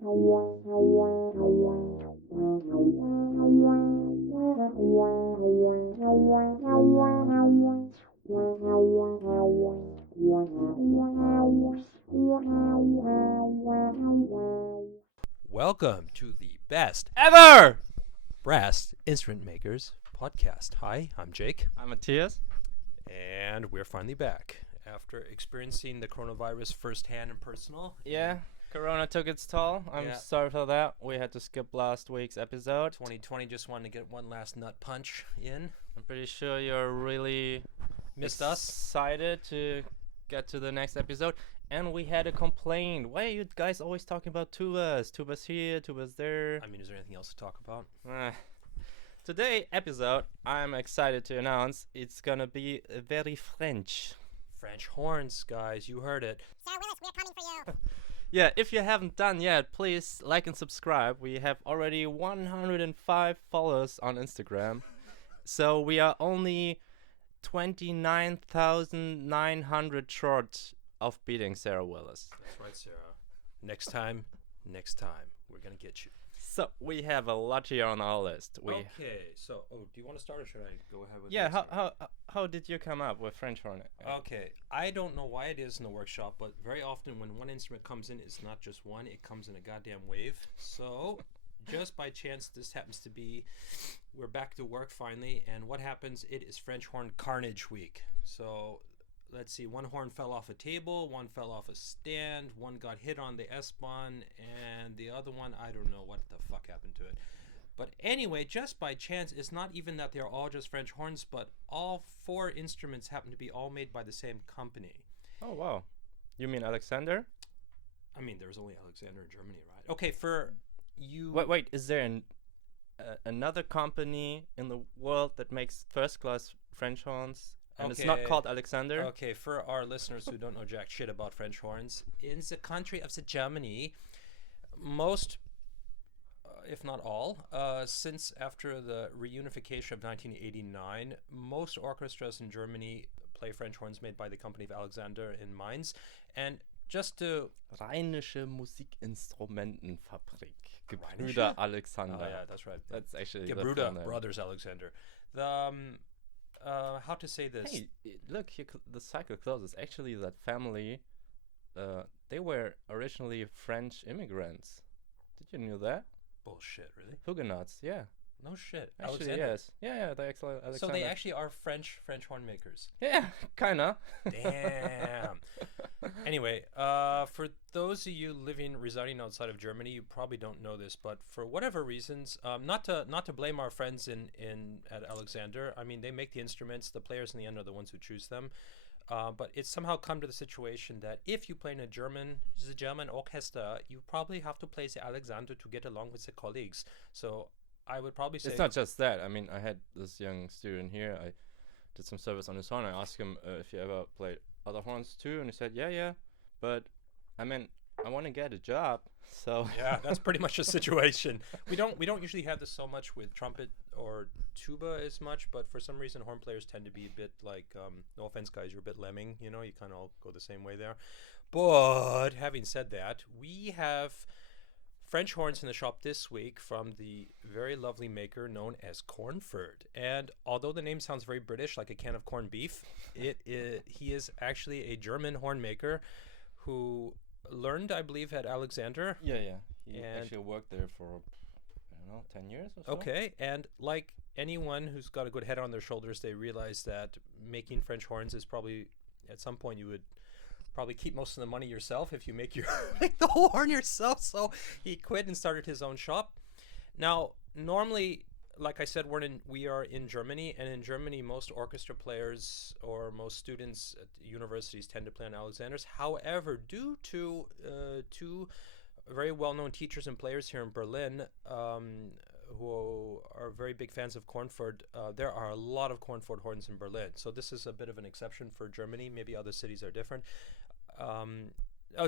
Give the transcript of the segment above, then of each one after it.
Welcome to the best ever brass instrument makers podcast. Hi, I'm Jake. I'm Mathias. And we're finally back after experiencing the coronavirus firsthand and personal. Yeah, Corona took its toll. I'm sorry for that. We had to skip last week's episode. 2020 just wanted to get one last nut punch in. I'm pretty sure you're really missed us. Excited to get to the next episode. And we had a complaint. Why are you guys always talking about tubas? Tubas here, tubas there. I mean, is there anything else to talk about? Today episode, I'm excited to announce it's gonna be very French. French horns, guys. You heard it. Sarah Willis, we're coming for you. Yeah, if you haven't done yet, please like and subscribe. We have already 105 followers on Instagram. So we are only 29,900 short of beating Sarah Willis. That's right, Sarah. Next time, we're gonna get you. So we have a lot here on our list. Okay, so do you want to start or should I go ahead with? Yeah, how did you come up with French horn? Okay, I don't know why it is in the workshop, but very often when one instrument comes in, it's not just one; it comes in a goddamn wave. So, just by chance, this happens to be. We're back to work finally, and what happens? It is French horn carnage week. So. Let's see, one horn fell off a table, one fell off a stand, one got hit on the S-Bahn, and the other one, I don't know what the fuck happened to it. But anyway, just by chance, it's not even that they're all just French horns, but all four instruments happen to be all made by the same company. Oh, wow. You mean Alexander? I mean, there's only Alexander in Germany, right? Okay, for you... Wait, is there another company in the world that makes first-class French horns? And it's not called Alexander? Okay, for our listeners who don't know jack shit about French horns, in the country of Germany, most, if not all, since after the reunification of 1989, most orchestras in Germany play French horns made by the company of Alexander in Mainz. And just to... Rheinische Musikinstrumentenfabrik. Gebrüder Alexander. Oh, yeah, that's right. That's actually Gebrüder Brothers Alexander. The... how to say this? Hey, look, the cycle closes. Actually, that family, they were originally French immigrants. Did you know that? Bullshit, really? Huguenots, yeah. No shit. Actually, Alexander? yes. Yeah, they actually Alexander. So they actually are French horn makers. Yeah, kinda. Damn. Anyway, for those of you residing outside of Germany, you probably don't know this, but for whatever reasons, not to blame our friends at Alexander. I mean, they make the instruments. The players in the end are the ones who choose them. But it's somehow come to the situation that if you play in the German orchestra, you probably have to play the Alexander to get along with the colleagues. So I would probably say... It's not just that. I mean, I had this young student here. I did some service on his horn. I asked him if he ever played other horns too, and he said, yeah. But, I mean, I want to get a job, so... Yeah, that's pretty much the situation. We don't usually have this so much with trumpet or tuba as much, but for some reason, horn players tend to be a bit like, no offense, guys, you're a bit lemming, you know? You kind of all go the same way there. But, having said that, we have... French horns in the shop this week from the very lovely maker known as Cornford. And although the name sounds very British, like a can of corned beef, he is actually a German horn maker who learned, I believe, at Alexander. Yeah. He actually worked there for, I don't know, 10 years or so. Okay, and like anyone who's got a good head on their shoulders, they realize that making French horns is probably, at some point, you would probably keep most of the money yourself if you make the whole horn yourself. So he quit and started his own shop. Now, normally, like I said, we are in Germany, and in Germany, most orchestra players or most students at universities tend to play on Alexanders. However, due to two very well-known teachers and players here in Berlin, who are very big fans of Cornford, there are a lot of Cornford horns in Berlin. So this is a bit of an exception for Germany. Maybe other cities are different.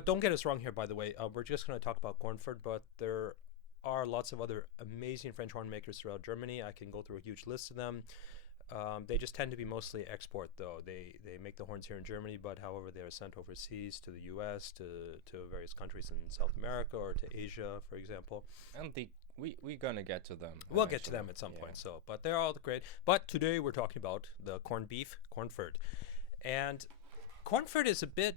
Don't get us wrong here, by the way. We're just going to talk about Cornford, but there are lots of other amazing French horn makers throughout Germany. I can go through a huge list of them. They just tend to be mostly export, though. They make the horns here in Germany, but however, they are sent overseas to the U.S., to various countries in South America or to Asia, for example. And we're gonna get to them. We'll get to them at some point. So, but they're all great. But today we're talking about the corned beef, Cornford, and Cornford is a bit.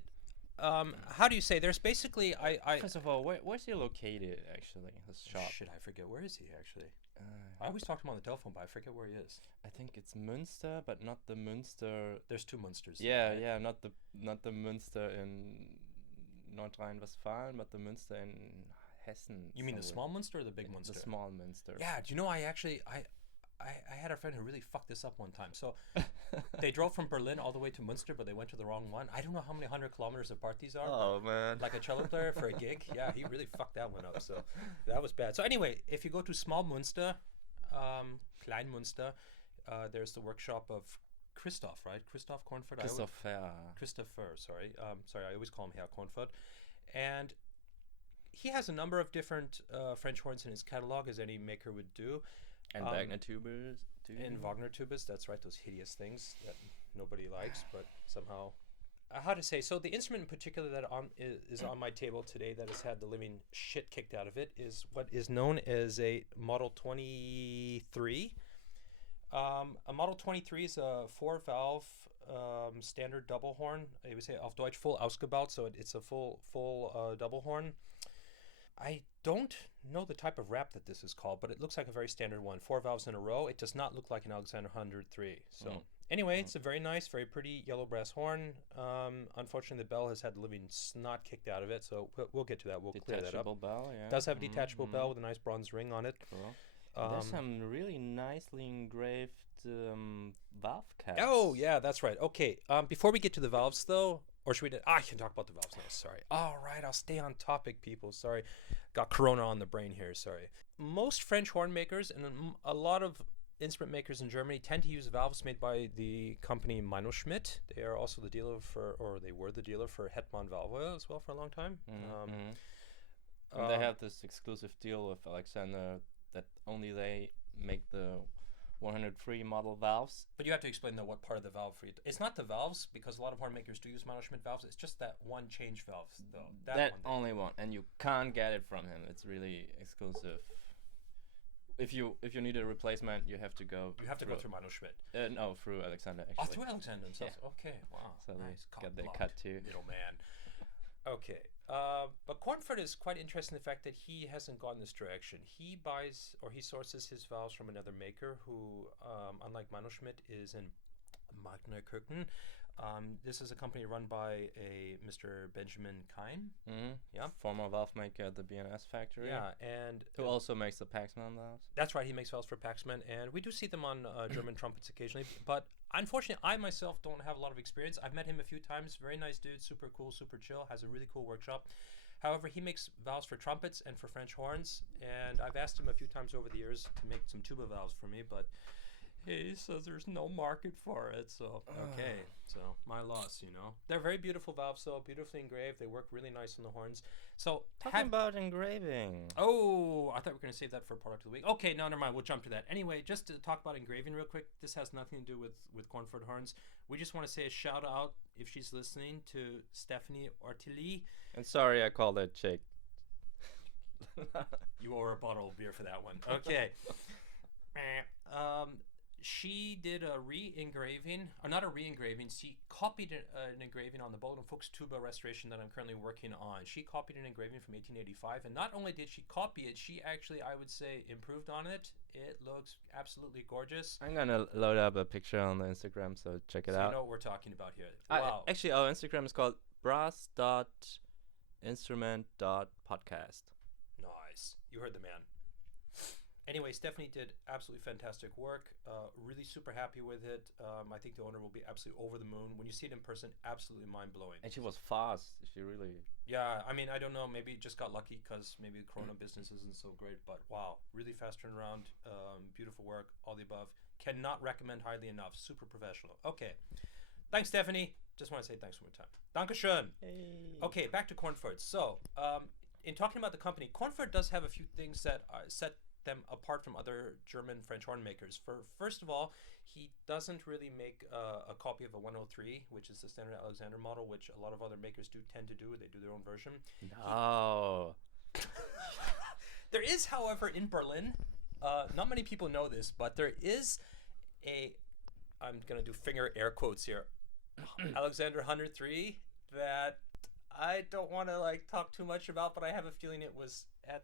How do you say? There's basically First of all, where's he located? Actually, his shop. Shit, I forget. Where is he actually? I always talk to him on the telephone, but I forget where he is. I think it's Münster, but not the Münster. There's two Münsters. Yeah, right? yeah, not the Münster in Nordrhein-Westfalen, but the Münster in Hessen. You mean the somewhere. small Münster or the big Münster? The small Münster. Yeah. Do you know? I had a friend who really fucked this up one time. So they drove from Berlin all the way to Münster, but they went to the wrong one. I don't know how many 100 kilometers apart these are. Oh man! Like a cello player for a gig. Yeah, he really fucked that one up. So that was bad. So anyway, if you go to small Münster, Klein Münster, there's the workshop of Christoph, right? Christoph Cornford. Christopher. Sorry. I always call him Herr Cornford. And he has a number of different French horns in his catalog, as any maker would do. And Wagner tubas. And Wagner tubas, that's right, those hideous things that nobody likes, but somehow... how to say, so the instrument in particular that is on my table today that has had the living shit kicked out of it is what is known as a Model 23. A Model 23 is a 4-valve standard double horn. I would say auf Deutsch full ausgebaut, so it's a full double horn. I don't know the type of wrap that this is called, but it looks like a very standard one. 4 valves in a row. It does not look like an Alexander 103. So anyway, it's a very nice, very pretty yellow brass horn. Unfortunately, the bell has had the living snot kicked out of it, so we'll get to that. We'll clear that up. Detachable bell, yeah. It does have a detachable bell with a nice bronze ring on it. Cool. There's some really nicely engraved valve caps. Oh, yeah, that's right. Okay, before we get to the valves, though, or should we... I can talk about the valves now, sorry. All right, I'll stay on topic, people. Sorry. Got Corona on the brain here, sorry. Most French horn makers and a lot of instrument makers in Germany tend to use valves made by the company Meinl-Schmidt. They are also the dealer for, or they were the dealer for Hetman Valve Oil as well for a long time. And they have this exclusive deal with Alexander that only they make the 103 model valves. But you have to explain though what part of the valve for you. It's not the valves, because a lot of horn makers do use Meinl-Schmidt valves. It's just that one change valve though. That only one, and you can't get it from him. It's really exclusive. If you need a replacement, you have to go. You have to go through Meinl-Schmidt. No, through Alexander actually. Oh, through Alexander himself. Yeah. Okay, wow. So nice. they get their cut too. Little man. Okay. But Cornford is quite interesting in the fact that he hasn't gone this direction. He buys or he sources his valves from another maker who, unlike Meinl-Schmidt, is in Magnerkirchen. This is a company run by a Mr. Benjamin Keim. Yeah. Former valve maker at the BNS factory. Yeah, and who also makes the Paxman valves. That's right, he makes valves for Paxman, and we do see them on German trumpets occasionally. But unfortunately, I myself don't have a lot of experience. I've met him a few times. Very nice dude, super cool, super chill, has a really cool workshop. However, he makes valves for trumpets and for French horns, and I've asked him a few times over the years to make some tuba valves for me, but he says there's no market for it, so okay, so my loss, you know. They're very beautiful valves, though, beautifully engraved. They work really nice on the horns. So talking about engraving. Oh, I thought we were going to save that for product of the week. Okay, no, never mind. We'll jump to that. Anyway, just to talk about engraving real quick, this has nothing to do with Cornford horns. We just want to say a shout out, if she's listening, to Stephanie Ortili. And sorry I called that chick. You owe her a bottle of beer for that one. Okay. She did a re-engraving, or not a re-engraving, she copied an engraving on the Bolton Fuchs tuba restoration that I'm currently working on. She copied an engraving from 1885, and not only did she copy it, she actually, I would say, improved on it. It looks absolutely gorgeous. I'm gonna load up a picture on the Instagram, so check it out. You know what we're talking about here. Wow. Actually, our Instagram is called brass.instrument.podcast. Nice. You heard the man. Anyway, Stephanie did absolutely fantastic work. Really super happy with it. I think the owner will be absolutely over the moon. When you see it in person, absolutely mind-blowing. And she was fast. She really... Yeah, I mean, I don't know. Maybe just got lucky because maybe the Corona business isn't so great. But wow, really fast turnaround. Beautiful work. All the above. Cannot recommend highly enough. Super professional. Okay. Thanks, Stephanie. Just want to say thanks one more time. Dankeschön. Hey. Okay, back to Cornford. So, in talking about the company, Cornford does have a few things that set them apart from other German French horn makers. First of all, he doesn't really make a copy of a 103, which is the standard Alexander model, which a lot of other makers do tend to do. They do their own version. No. There is, however, in Berlin, not many people know this, but there is I'm going to do finger air quotes here, Alexander 103 that I don't want to like talk too much about, but I have a feeling it was at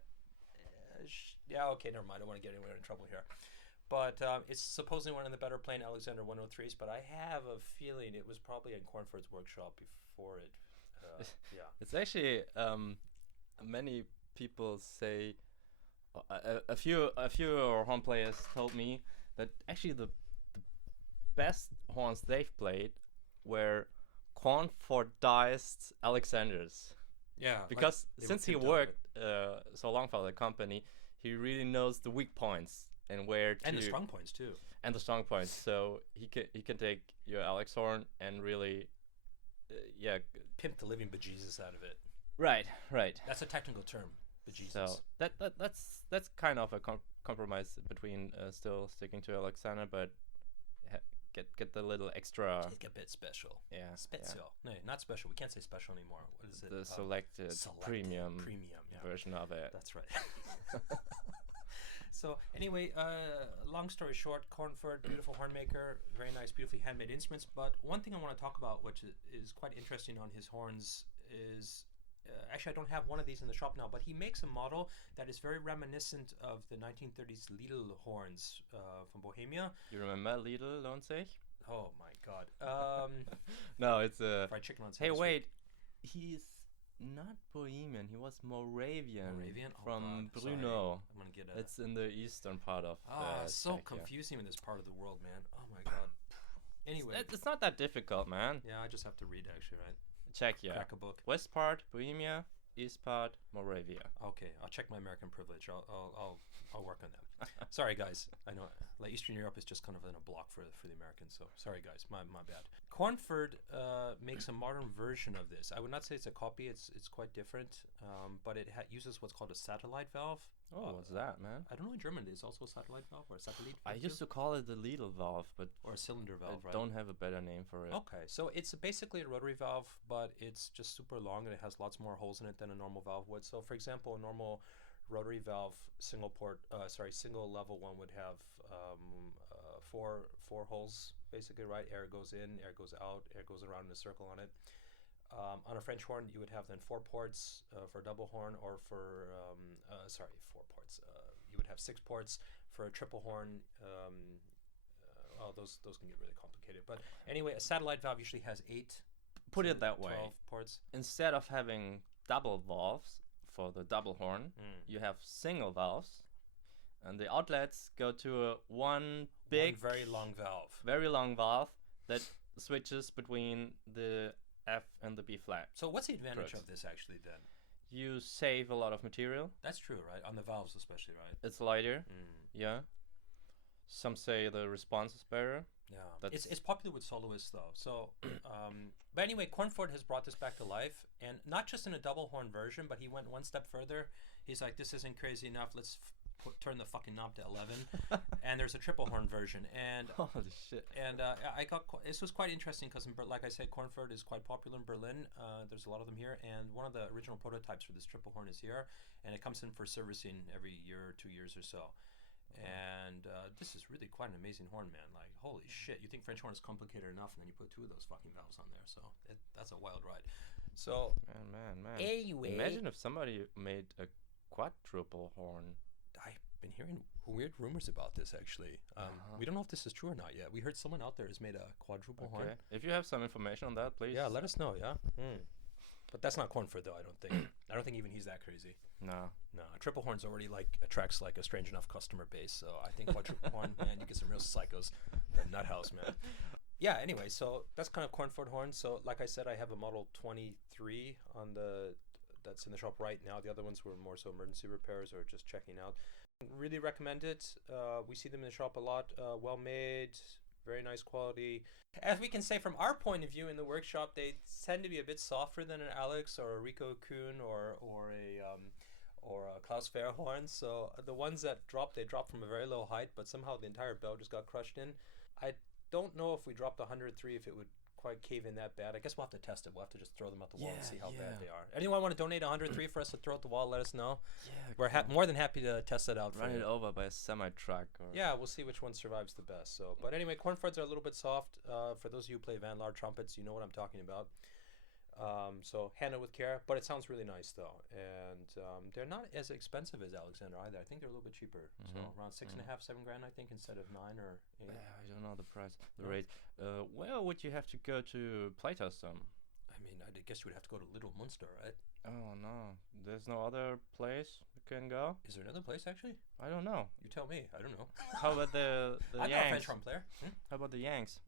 yeah, okay, never mind. I don't want to get anyone in trouble here. But it's supposedly one of the better plain Alexander 103s, but I have a feeling it was probably in Cornford's workshop before it. Yeah. It's actually many people say a few horn players told me that actually the best horns they've played were Cornfordized Alexanders. Yeah. Because like since he worked so long for the company, he really knows the weak points and where to, and the strong points too. And the strong points. So he can take your Alex horn and really pimp the living bejesus out of it. Right. That's a technical term, bejesus. So that's kind of a compromise between still sticking to Alexander, but get the little extra. Take a bit special. Yeah. Special. Yeah. No, not special. We can't say special anymore. What is it? The selected premium version of it. That's right. So anyway, long story short, Cornford, beautiful horn maker, very nice, beautifully handmade instruments. But one thing I want to talk about, which is quite interesting on his horns, is actually I don't have one of these in the shop now, but he makes a model that is very reminiscent of the 1930s Lidl horns from Bohemia. You remember Lidl, lohnt sich? Oh my God. No, it's a fried chicken on. Hey, wait, he's not Bohemian. He was Moravian. From Brückle. I'm gonna get It's in the eastern part of. So Czechia. confusing in this part of the world, man. Oh my God. Anyway, it's not that difficult, man. Yeah, I just have to read actually, right? Czechia. Crack a book. West part Bohemia, east part Moravia. Okay, I'll check my American privilege. I'll work on that. Sorry, guys. I know like Eastern Europe is just kind of in a block for the Americans. So sorry, guys. My bad. Cornford makes a modern version of this. I would not say it's a copy. It's quite different. But it uses what's called a satellite valve. Oh, what's that, man? I don't know in German. It's also a satellite valve or a satellite. I used to call it the Lidl valve, but or a cylinder valve. I don't have a better name for it. Okay, so it's basically a rotary valve, but it's just super long and it has lots more holes in it than a normal valve would. So, for example, a normal rotary valve single level one would have four holes basically, right? Air goes in, air goes out, air goes around in a circle on it. On a French horn, you would have then 4 ports for a double horn, or for 4 ports. You would have 6 ports for a triple horn. Those can get really complicated. But anyway, a satellite valve usually has 8. Put it that way. 12 ports. Instead of having double valves for the double horn, you have single valves, and the outlets go to one very long valve that switches between the F and the B flat. So what's the advantage of this actually then? You save a lot of material. That's true, right? On the valves especially, right? It's lighter. Yeah. Some say the response is better. Yeah. It's popular with soloists though. So but anyway, Cornford has brought this back to life, and not just in a double horn version, but he went one step further. He's like, this isn't crazy enough. Let's turn the fucking knob to 11. And there's a triple horn version, and holy shit. And this was quite interesting because like I said, Cornford is quite popular in Berlin. There's a lot of them here, and one of the original prototypes for this triple horn is here, and it comes in for servicing every year or 2 years or so. And this is really quite an amazing horn, man. Like, holy shit, you think French horn is complicated enough, and then you put 2 of those fucking valves on there. So that's a wild ride. So man. Anyway, imagine if somebody made a quadruple horn. I've been hearing weird rumors about this actually. We don't know if this is true or not yet. We heard someone out there has made a quadruple horn. If you have some information on that, please. Yeah, let us know. Yeah. But that's not Cornford though. I don't think. I don't think even he's that crazy. No. A triple horn's already attracts a strange enough customer base. So I think quadruple horn, man, you get some real psychos. The nut house, man. Yeah. Anyway, so that's kind of Cornford horn. So like I said, I have a model 23 on that's in the shop right now. The other ones were more so emergency repairs or just checking out. Really recommend it. We see them in the shop a lot. Well made, very nice quality. As we can say from our point of view in the workshop, they tend to be a bit softer than an Alex or a Rico Kuhn or or Klaus Fair horns. So the ones that dropped, they dropped from a very low height, but somehow the entire bell just got crushed in. I don't know if we dropped 103 if it would quite cave in that bad. I guess we'll have to test it. We'll have to just throw them out the wall and see how bad they are. Anyone want to donate 103 for us to throw at the wall? Let us know. Yeah, We're more than happy to test it out. Run for it you. over by a semi-truck. Or Yeah, we'll see which one survives the best. So, but anyway, Cornfords are a little bit soft. For those of you who play Van Laar trumpets, you know what I'm talking about. So handle with care, but it sounds really nice though, and they're not as expensive as Alexander either. I think they're a little bit cheaper, so around 6.5, 7 grand, I think, instead of 9 or 8. I don't know the price, the rate. Where would you have to go to playtest them? I mean, I guess you would have to go to Little Munster, right? Oh no, there's no other place we can go. Is there another place actually? I don't know. You tell me. I don't know. How about the I'm not a French Yanks? horn player. How about the Yanks?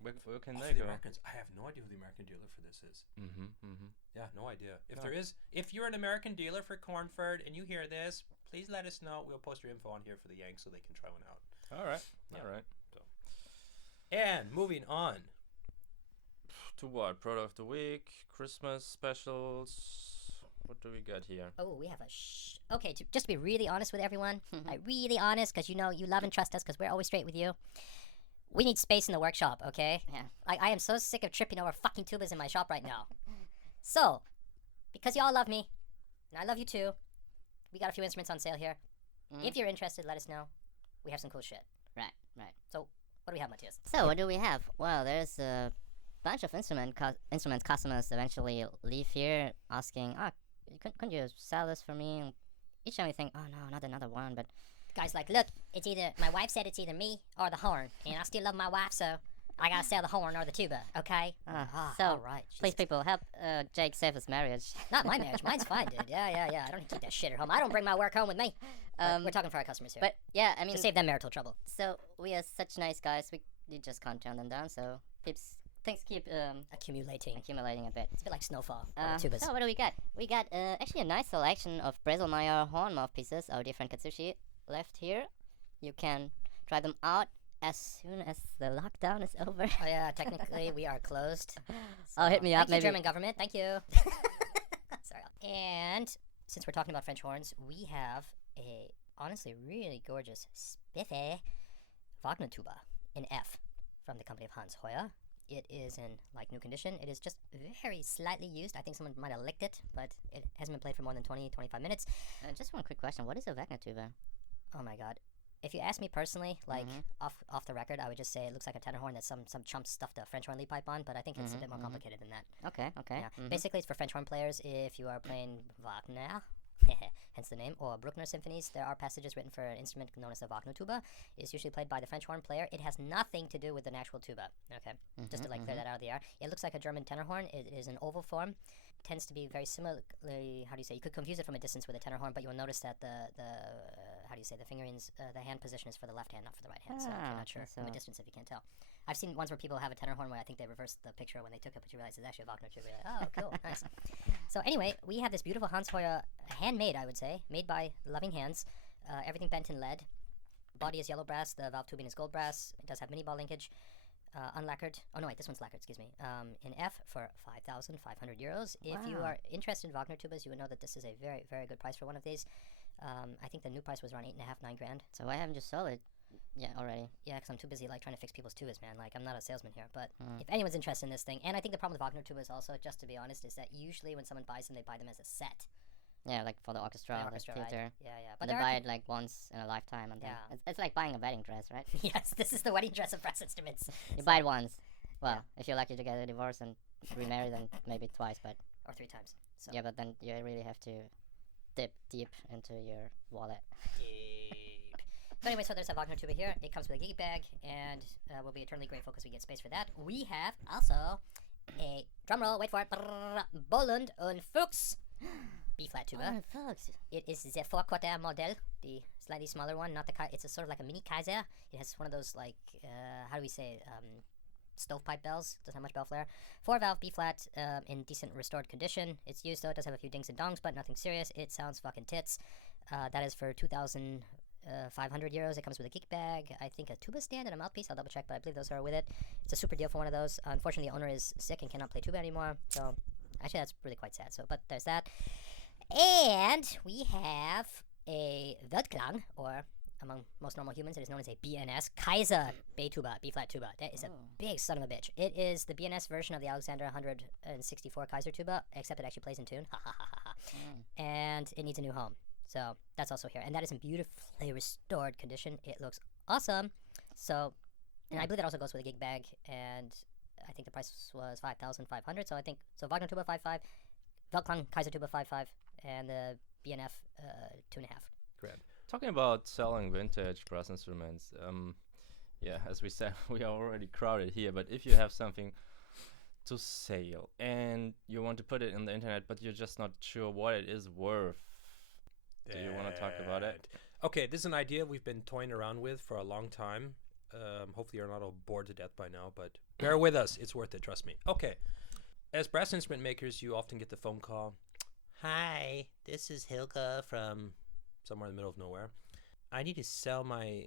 Where can Oh, they for the go? Americans, I have no idea who the American dealer for this is. Mm-hmm. Yeah, no idea. If No. there is, if you're an American dealer for Cornford and you hear this, please let us know. We'll post your info on here for the Yanks so they can try one out. All right. Yeah. All right. And moving on. To what? Product of the week, Christmas specials. What do we got here? Oh, we have a okay, just to be really honest with everyone, like really honest, because you know you love and trust us, because we're always straight with you. We need space in the workshop, okay? Yeah. I am so sick of tripping over fucking tubas in my shop right now. So, because y'all love me, and I love you too, we got a few instruments on sale here. If you're interested, let us know. We have some cool shit. Right. So, what do we have, Mathias? So what do we have? Well, there's a bunch of instruments customers eventually leave here asking, couldn't you sell this for me? And each time we think, oh no, not another one, but Guy's like, look, it's either, my wife said it's either me or the horn, and I still love my wife, so I gotta sell the horn or the tuba, okay? so all right. please Jesus. people help Jake save his marriage. Not my marriage. Mine's fine, dude. Yeah. I don't keep that shit at home. I don't bring my work home with me. We're talking for our customers here. But yeah, I mean, to save them marital trouble. so we are such nice guys, we just can't turn them down, so things keep Accumulating. accumulating a bit. It's a bit like snowfall. on the tubas. So what do we got? We got actually a nice selection of Breselmeyer horn mouthpieces, our different Katsushi left here. You can try them out as soon as the lockdown is over. Oh yeah, technically we are closed. Oh, hit me up, Thank you, maybe. German government. Thank you. Sorry. And since we're talking about French horns, we have a honestly really gorgeous spiffy Wagner tuba in F from the company of Hans Hoyer. It is in like new condition. It is just very slightly used. I think someone might have licked it, but it hasn't been played for more than 20-25 minutes. Just one quick question. What is a Wagner tuba? Oh my god. If you ask me personally, like off the record, I would just say it looks like a tenor horn that some chump stuffed a French horn lead pipe on, but I think it's a bit more complicated than that. Okay. Yeah. Basically, it's for French horn players if you are playing Wagner, hence the name, or Bruckner symphonies. There are passages written for an instrument known as the Wagner tuba. It's usually played by the French horn player. It has nothing to do with the actual tuba. Okay, just to like clear that out of the air. It looks like a German tenor horn. It is an oval form. Tends to be very similarly, how do you say, you could confuse it from a distance with a tenor horn, but you will notice that the how do you say, the fingerings, the hand position is for the left hand, not for the right hand, so I'm not sure from a distance if you can't tell. I've seen ones where people have a tenor horn where I think they reversed the picture when they took it, but you realize it's actually a Wagner tuba. Oh, cool, nice. So anyway, we have this beautiful Hans Hoyer, handmade, I would say, made by loving hands, everything bent in lead. Body is yellow brass, the valve tubing is gold brass, it does have mini ball linkage. Unlacquered. Oh no, wait, this one's lacquered. Excuse me. In F for 5,500 euros. If you are interested in Wagner tubas, you would know that this is a very, very good price for one of these. I think the new price was around 8.5, 9 grand. So why haven't you sold it? Yeah, already. Yeah, because I'm too busy like trying to fix people's tubas, man. Like I'm not a salesman here, but if anyone's interested in this thing, and I think the problem with Wagner tubas also, just to be honest, is that usually when someone buys them, they buy them as a set. Yeah, like for the orchestra, The the orchestra, theater. right? Yeah. But But they there buy are it like once in a lifetime, and then Yeah. it's like buying a wedding dress, right? yes, this is the wedding dress of brass instruments. You buy it once. Well, if you're lucky to get a divorce and remarry, then maybe twice. But Or 3 times. So. yeah, but then you really have to dip deep into your wallet. Yep. So anyway, so there's a Wagner tuba here. It comes with a gig bag, and we'll be eternally grateful because we get space for that. We have also a drumroll. Wait for it. Bolland und Fuchs B-flat tuba. Folks. It is the 4-quarter model, the slightly smaller one. Not the it's a sort of like a mini Kaiser. It has one of those like how do we say stovepipe bells. Doesn't have much bell flare. 4-valve B-flat in decent restored condition. It's used though. It does have a few dings and dongs, but nothing serious. It sounds fucking tits. That is for 2,500 euros. It comes with a gig bag, I think a tuba stand and a mouthpiece. I'll double check, but I believe those are with it. It's a super deal for one of those. Unfortunately, the owner is sick and cannot play tuba anymore. So actually, that's really quite sad. So, but there's that. And we have a Weltklang, or among most normal humans, it is known as a BNS, Kaiser B-tuba, B-flat tuba. That is a big son of a bitch. It is the BNS version of the Alexander 164 Kaiser tuba, except it actually plays in tune. Ha ha ha ha ha. And it needs a new home. So that's also here. And that is in beautifully restored condition. It looks awesome. So, and I believe that also goes with a gig bag. And I think the price was 5,500. So I think, so Wagner tuba 5.5, Weltklang Kaiser tuba 5.5, and the BNF 2.5. Grand. Talking about selling vintage brass instruments, yeah, as we said, we are already crowded here, but if you have something to sell and you want to put it in the internet, but you're just not sure what it is worth, do you want to talk about it? Okay, this is an idea we've been toying around with for a long time. Hopefully you're not all bored to death by now, but bear with us. It's worth it, trust me. Okay, as brass instrument makers, you often get the phone call. Hi, this is Hilke from somewhere in the middle of nowhere. I need to sell my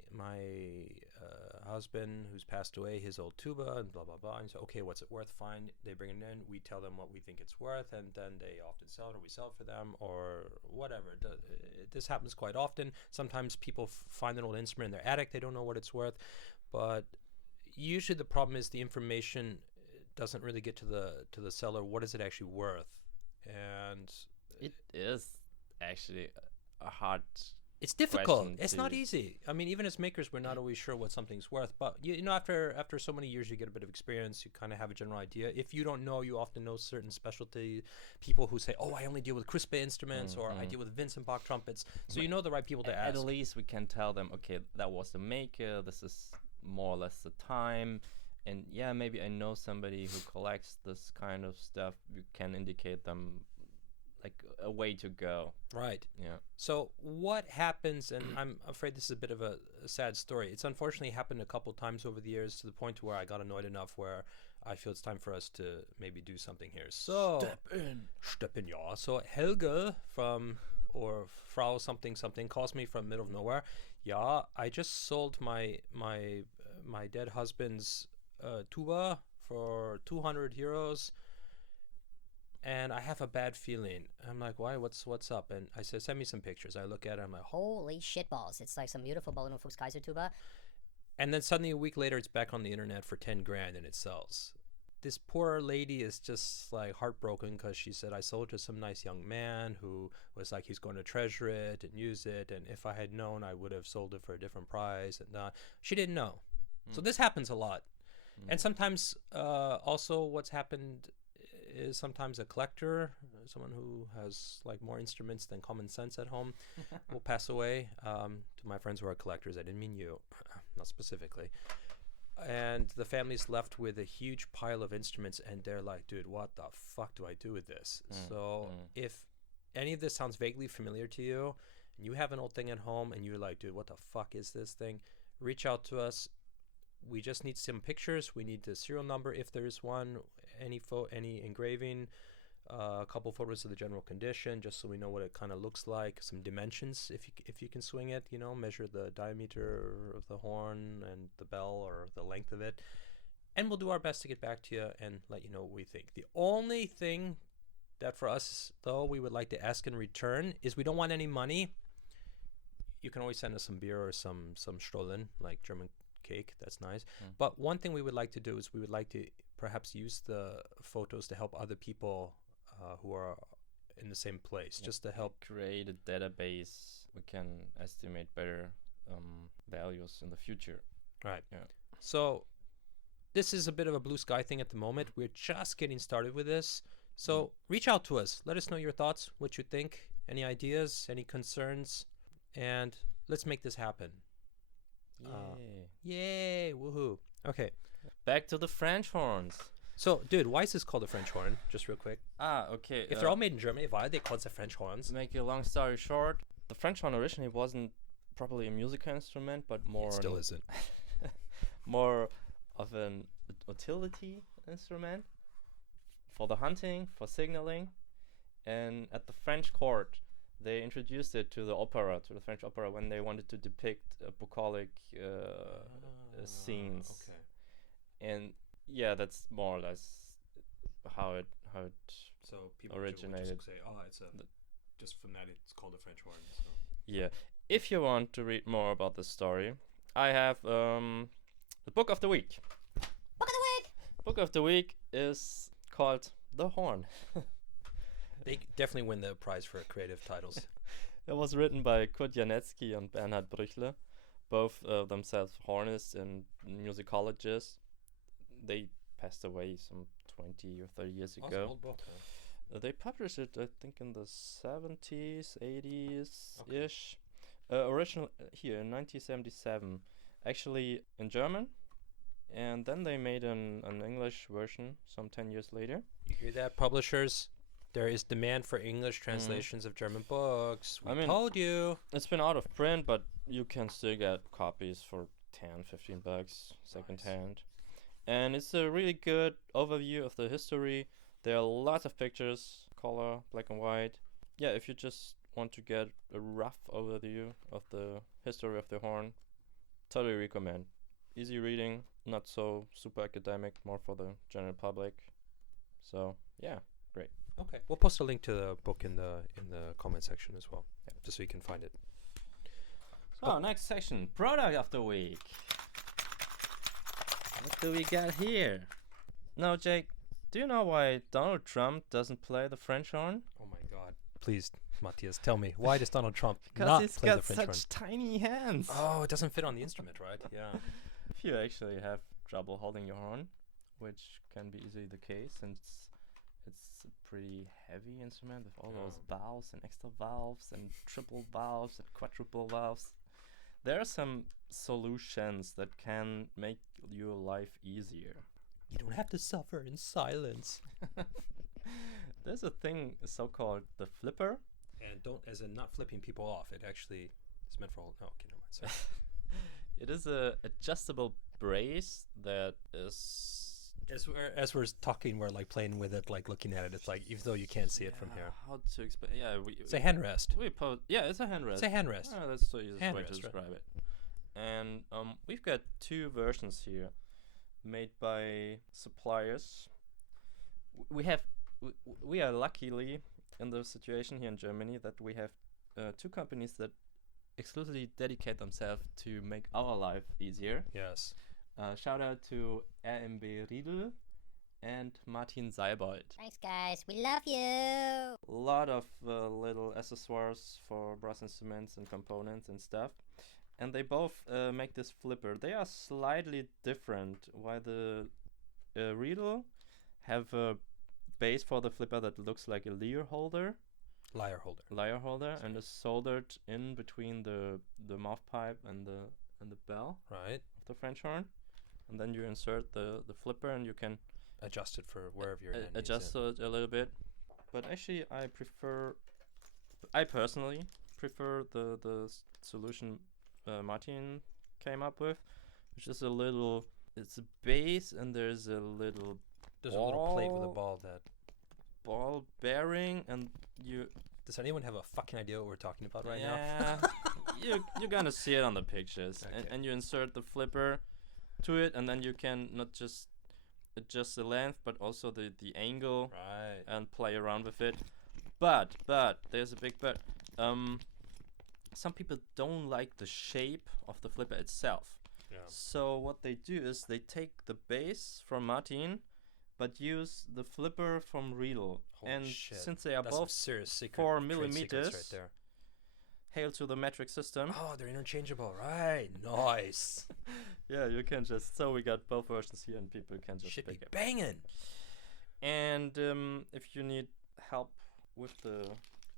husband who's passed away his old tuba and blah blah blah. And so, okay, what's it worth? Fine. They bring it in. We tell them what we think it's worth, and then they often sell it, or we sell it for them, or whatever. This happens quite often. Sometimes people find an old instrument in their attic. They don't know what it's worth, but usually the problem is the information doesn't really get to the seller. What is it actually worth? And it is actually a hard. It's difficult. question It's to- not easy. I mean, even as makers, we're not always sure what something's worth. But you know, after so many years, you get a bit of experience. You kind of have a general idea. If you don't know, you often know certain specialty people who say, "Oh, I only deal with crisp instruments," or "I deal with Vincent Bach trumpets." So you know the right people to At ask. least we can tell them, okay, that was the maker, this is more or less the time, and yeah, maybe I know somebody who collects this kind of stuff. You can indicate them like a way to go. Right. Yeah. So what happens, and I'm afraid this is a bit of a sad story. It's unfortunately happened a couple times over the years to the point where I got annoyed enough where I feel it's time for us to maybe do something here. So Step in, yeah. So Helge from, or Frau something something, calls me from middle of nowhere. Yeah, I just sold my dead husband's tuba for 200 euros. And I have a bad feeling. I'm like, why? What's up? And I said, send me some pictures. I look at it. I'm like, Holy shitballs. It's like some beautiful Balloon Fuchs Kaiser tuba. and then suddenly a week later, it's back on the internet for 10 grand and it sells. This poor lady is just like heartbroken because she said, I sold to some nice young man who was like, he's going to treasure it and use it. And if I had known, I would have sold it for a different price. And she didn't know. So this happens a lot. And sometimes also what's happened is sometimes a collector, someone who has like more instruments than common sense at home, will pass away. To my friends who are collectors, I didn't mean you, not specifically. And the family's left with a huge pile of instruments, and they're like, dude, what the fuck do I do with this? So if any of this sounds vaguely familiar to you, and you have an old thing at home, and you're like, dude, what the fuck is this thing? Reach out to us. We just need some pictures. We need the serial number if there is one, any engraving, a couple photos of the general condition, just so we know what it kind of looks like. Some dimensions, if you can swing it, measure the diameter of the horn and the bell or the length of it, and we'll do our best to get back to you and let you know what we think. The only thing that for us, though, we would like to ask in return is we don't want any money. You can always send us some beer or some Stollen, like German cake. That's nice. But one thing we would like to do is we would like to perhaps use the photos to help other people who are in the same place, just to help create a database. We can estimate better values in the future. Right. Yeah. So this is a bit of a blue sky thing at the moment. We're just getting started with this. So reach out to us. Let us know your thoughts, what you think, any ideas, any concerns, and let's make this happen. Yay! Woohoo! Okay. Back to the French horns. So, dude, why is this called the French horn? Just real quick. Okay. If they're all made in Germany, why are they called the French horns? To make a long story short, the French horn originally wasn't probably a musical instrument, but more It still isn't. more of an utility instrument for the hunting, for signaling. And at the French court, they introduced it to the opera, to the French opera, when they wanted to depict bucolic scenes. Okay. And yeah, that's more or less how it So people originated. would just say, "Oh, it's a just from that it's called a French horn. So. Yeah. If you want to read more about this story, I have the book of the week. Book of the week! Book of the week is called The Horn. They definitely win the prize for creative titles. It was written by Janetzky and Bernhard Brückle, both themselves hornists and musicologists. They passed away some 20 or 30 years Awesome, ago. old book. Huh? They published it, I think, in the 70s, 80s-ish. Original here in 1977, actually in German, and then they made an English version some 10 years later. You hear that, publishers? There is demand for English translations of German books. We I mean, told you. It's been out of print, but you can still get copies for 10, 15 bucks secondhand. And it's a really good overview of the history. There are lots of pictures, color, black and white. Yeah, if you just want to get a rough overview of the history of the horn, totally recommend. Easy reading, not so super academic, more for the general public. So, yeah, great. Okay, we'll post a link to the book in the comment section as well, just so you can find it. So, next section, product of the week. What do we got here? Now, Jake, do you know why Donald Trump doesn't play the French horn? Oh my God! Please, Mathias, tell me, why does Donald Trump Because not he's play got the French horn? such tiny hands. Oh, it doesn't fit on the instrument, right? Yeah. If you actually have trouble holding your horn, which can be easily the case, since it's a pretty heavy instrument with all those valves and extra valves and triple valves and quadruple valves, there are some solutions that can make your life easier. You don't have to suffer in silence. There's a thing so-called the flipper. And don't, as in not flipping people off. It actually is meant for. Oh, okay, never mind. Sorry. It is a adjustable brace that is. As we're talking, we're like playing with it, like looking at it. It's like, even though you can't see it from here. How to explain? Yeah, It's a handrest. It's a handrest. It's a handrest. Oh, that's the easiest way Handrest, to right. describe it. And we've got two versions here, made by suppliers. We are luckily in the situation here in Germany that we have two companies that exclusively dedicate themselves to make our life easier. Yes. Shout out to RMB Riedel and Martin Seibold. Thanks, guys. We love you. A lot of little accessoires for brass instruments and components and stuff. And they both make this flipper. They are slightly different. While the Riedel have a base for the flipper that looks like a lyre holder. Lyre holder. And is soldered in between the mouth pipe and the bell Right. of the French horn. And then you insert the flipper and you can Adjust it for wherever your hand needs adjust it a little bit. But actually I personally prefer the solution Martin came up with, which is it's a base and there's a little There's a little plate with a ball bearing, and you Does anyone have a fucking idea what we're talking about right now? Yeah, you're gonna see it on the pictures. Okay. And you insert the flipper to it, and then you can not just adjust the length but also the angle Right. and play around with it. But there's a big but. Some people don't like the shape of the flipper itself. Yeah. So what they do is they take the base from Martin, but use the flipper from Riedel. Holy And shit. since they are That's some both serious secret. 4 trade secrets millimeters, right there. hail to the metric system. Oh, they're interchangeable. Right. Nice. Yeah, you can just. So we got both versions here, and people can just Should be pick it. banging. And if you need help with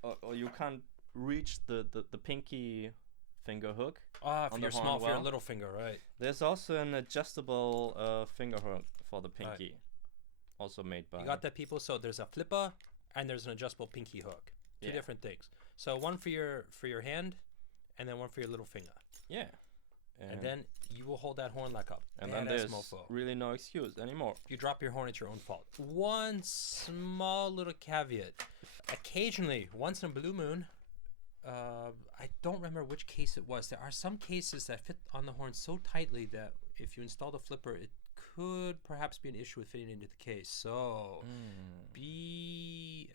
or you can't reach the pinky finger hook, Ah, On for the your horn small, for your well. little finger, right? there's also an adjustable finger hook for the pinky, also made by. You got that, people? So there's a flipper and there's an adjustable pinky hook. Two Yeah. different things. So one for your hand, and then one for your little finger. Yeah. And then you will hold that horn like a and then badass there's mofo. really no excuse anymore. If you drop your horn, it's your own fault. One small little caveat. Occasionally, once in a blue moon, I don't remember which case it was. There are some cases that fit on the horn so tightly that if you install the flipper, it could perhaps be an issue with fitting into the case. So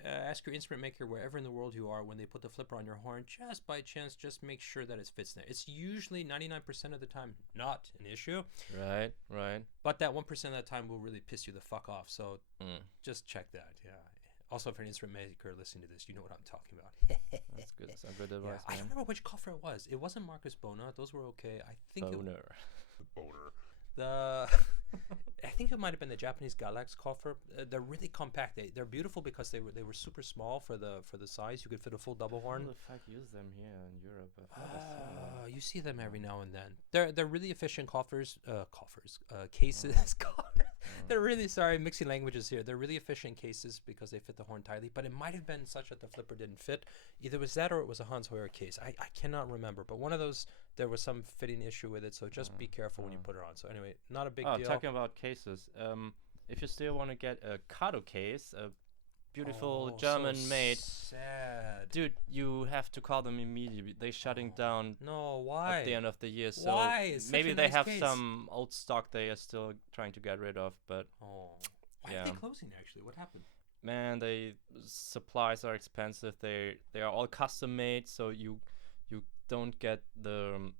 ask your instrument maker wherever in the world you are when they put the flipper on your horn, just by chance, just make sure that it fits there. It's usually 99% of the time not an issue. Right. But that 1% of the time will really piss you the fuck off. So just check that. Yeah. Also, if you're an instrument maker listening to this, you know what I'm talking about. That's good. That's good advice. I don't remember which coffer it was. It wasn't Marcus Bona. Those were okay. I think I think it might have been the Japanese Galax coffer. They're really compact. They're beautiful because they were super small for the size. You could fit a full double horn. Who the fuck use them here in Europe? You see them every now and then. They're really efficient cases. They're really, sorry, mixing languages here. They're really efficient cases because they fit the horn tightly. But it might have been such that the flipper didn't fit. Either it was that or it was a Hans Hoyer case. I cannot remember. But one of those, there was some fitting issue with it. So just be careful when you put it on. So anyway, not a big deal. Talking about cases, if you still want to get a Kato case, a beautiful German-made, sad, dude, you have to call them immediately. They're shutting down. No, why? At the end of the year, so why? It's maybe such a they nice have case. some old stock they are still trying to get rid of. But why are they closing? Actually, what happened? Man, supplies are expensive. They are all custom made, so you don't get the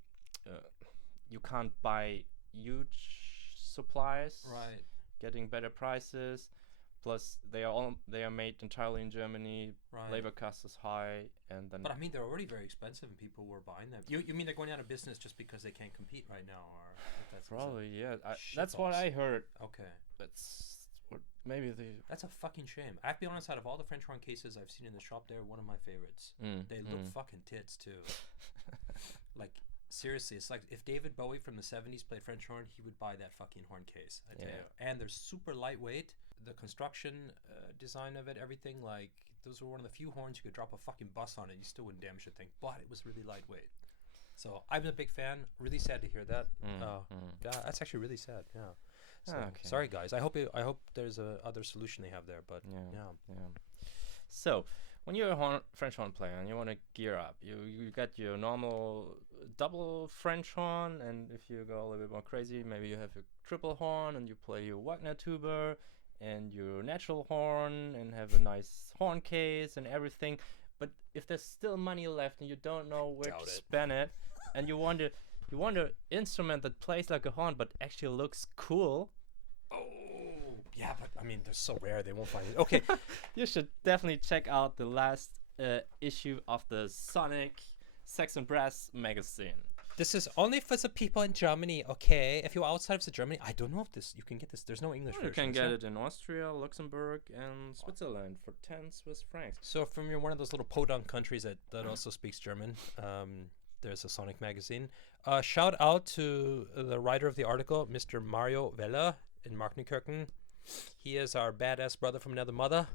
you can't buy huge supplies. Right. Getting better prices. Plus, they are made entirely in Germany. Right. Labor cost is high, and then. But I mean, they're already very expensive, and people were buying them. You mean they're going out of business just because they can't compete right now, or if that's probably yeah. That's what I heard. Okay. Maybe That's a fucking shame. I have to be honest. Out of all the French horn cases I've seen in the shop, they're one of my favorites. They look fucking tits too. Like. Seriously, it's like if David Bowie from the 70s played French horn, he would buy that fucking horn case. I tell you. And they're super lightweight. The construction design of it, everything, like, those were one of the few horns you could drop a fucking bus on it. You still wouldn't damage the thing. But it was really lightweight. So I'm a big fan. Really sad to hear that. God, that's actually really sad. Yeah. So, sorry, guys. I hope there's a other solution they have there. But yeah. So when you're a French horn player and you want to gear up, you got your normal double French horn, and if you go a little bit more crazy, maybe you have your triple horn and you play your Wagner tuba and your natural horn and have a nice horn case and everything. But if there's still money left and you don't know where to spend it, and you want an instrument that plays like a horn but actually looks cool. Yeah, but I mean, they're so rare they won't find it. Okay. You should definitely check out the last issue of the Sonic Saxon Brass magazine. This is only for the people in Germany, okay? If you're outside of Germany, I don't know if you can get this. There's no English version. You can get it in Austria, Luxembourg, and Switzerland for 10 Swiss francs. So if you're one of those little podunk countries that also speaks German, there's a Sonic magazine. Shout out to the writer of the article, Mr. Mario Weller in Marknenkirchen. He is our badass brother from another mother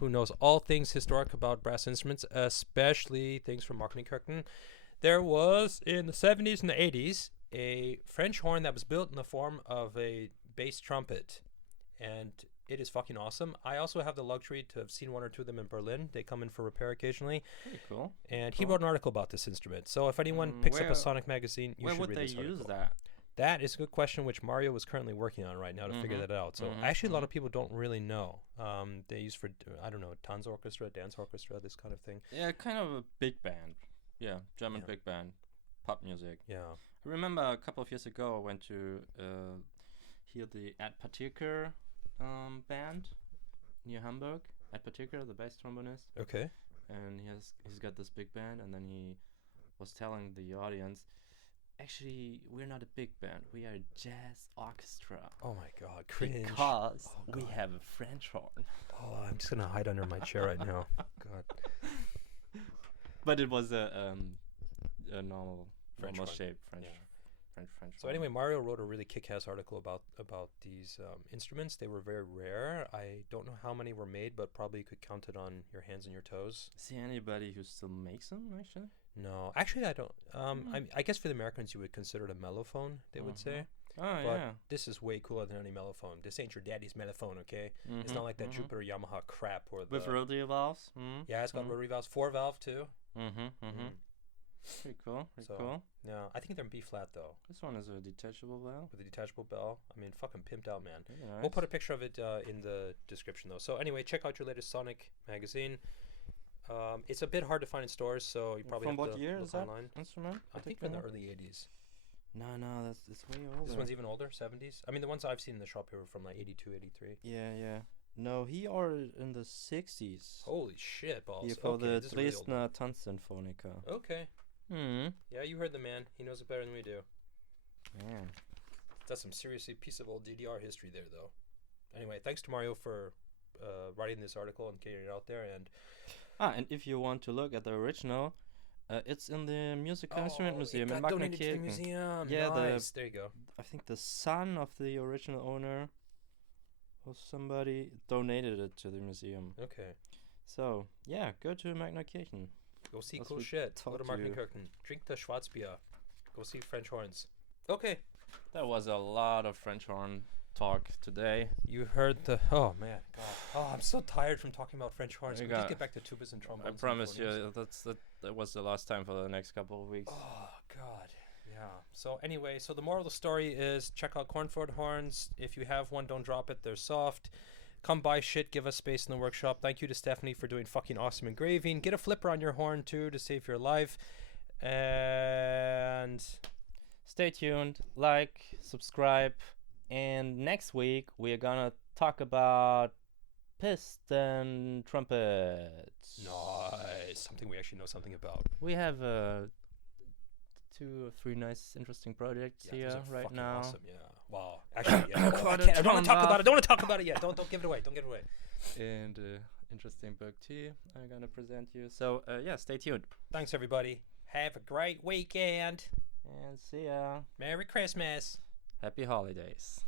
who knows all things historic about brass instruments, especially things from Marknenkirchen. There was, in the 70s and the 80s, a French horn that was built in the form of a bass trumpet. And it is fucking awesome. I also have the luxury to have seen one or two of them in Berlin. They come in for repair occasionally. Pretty cool. And he wrote an article about this instrument. So if anyone picks up a Sonic magazine, you should read this article. Where would they use that? That is a good question, which Mario was currently working on right now to figure that out. So actually, a lot of people don't really know. They use for, I don't know, Tanz orchestra, dance orchestra, this kind of thing. Yeah, kind of a big band. Yeah, German big band, pop music. Yeah. I remember a couple of years ago I went to hear the Ed Partiker band near Hamburg. Ed Partiker, the bass trombonist. Okay. And he's got this big band, and then he was telling the audience, actually, we're not a big band. We are a jazz orchestra. Oh my God, cringe. Because we have a French horn. Oh, I'm just gonna hide under my chair right now. God. But it was a normal shape French. So anyway, Mario wrote a really kick-ass article about these instruments. They were very rare. I don't know how many were made, but probably you could count it on your hands and your toes. Is there anybody who still makes them, actually? No, actually I don't. I guess for the Americans you would consider it a mellophone, they would say. Oh, but yeah. this is way cooler than any mellophone. This ain't your daddy's mellophone, okay? It's not like that Jupiter Yamaha crap. Or with rotary valves? Yeah, it's got rotary valves. 4-valve too. Pretty cool. Pretty So- cool. Yeah, I think they're in B flat though, This one is a detachable valve. with a detachable bell. I mean, fucking pimped out, man. Very We'll nice. put a picture of it in the description though. So anyway, check out your latest Sonic magazine. It's a bit hard to find in stores, so you probably From have what to year look is that online. instrument? I think in the particular? early 80s. No, that's it's way older. This one's even older, 70s. I mean, the ones I've seen in the shop here were from like 82, 83. Yeah. No, he ordered in the 60s. Holy shit, balls. Yeah, for Okay, the this is really old. Dresdner Tanzsinfonica. Okay. Yeah, you heard the man. He knows it better than we do. Yeah. That's some seriously piece of old DDR history there, though. Anyway, thanks to Mario for writing this article and getting it out there. And And if you want to look at the original, it's in the Musical Instrument Museum in it got donated to the Magna museum. Yeah, nice. There you go. I think the son of the original owner or somebody donated it to the museum. Okay. So, yeah, go to Magnerkirchen. Go see As cool we shit. Go to talked to you. Markenkirchen. Drink the Schwarzbier. Go see French horns. Okay. That was a lot of French horn talk today. You heard the... Oh, man. God. Oh, I'm so tired from talking about French horns. You Can we just got- get back to tubas and trombones? I and promise you, euphoniums? that was the last time for the next couple of weeks. Oh, God. Yeah. So anyway, so the moral of the story is check out Cornford horns. If you have one, don't drop it. They're soft. Come buy shit. Give us space in the workshop. Thank you to Stephanie for doing fucking awesome engraving. Get a flipper on your horn, too, to save your life. And... Stay tuned, like, subscribe, and next week we are gonna talk about Piston Trumpet. Nice. Something we actually know something about. We have 2 or 3 nice, interesting projects Yeah, here those are right fucking now. Awesome, yeah. Wow. Actually, yeah. Quite I a can't. I don't want to talk ton about it. of- Don't want to talk about it yet. Don't give it away. Don't give it away. And interesting book too I'm gonna present you. So yeah, stay tuned. Thanks, everybody. Have a great weekend. And see ya. Merry Christmas. Happy holidays.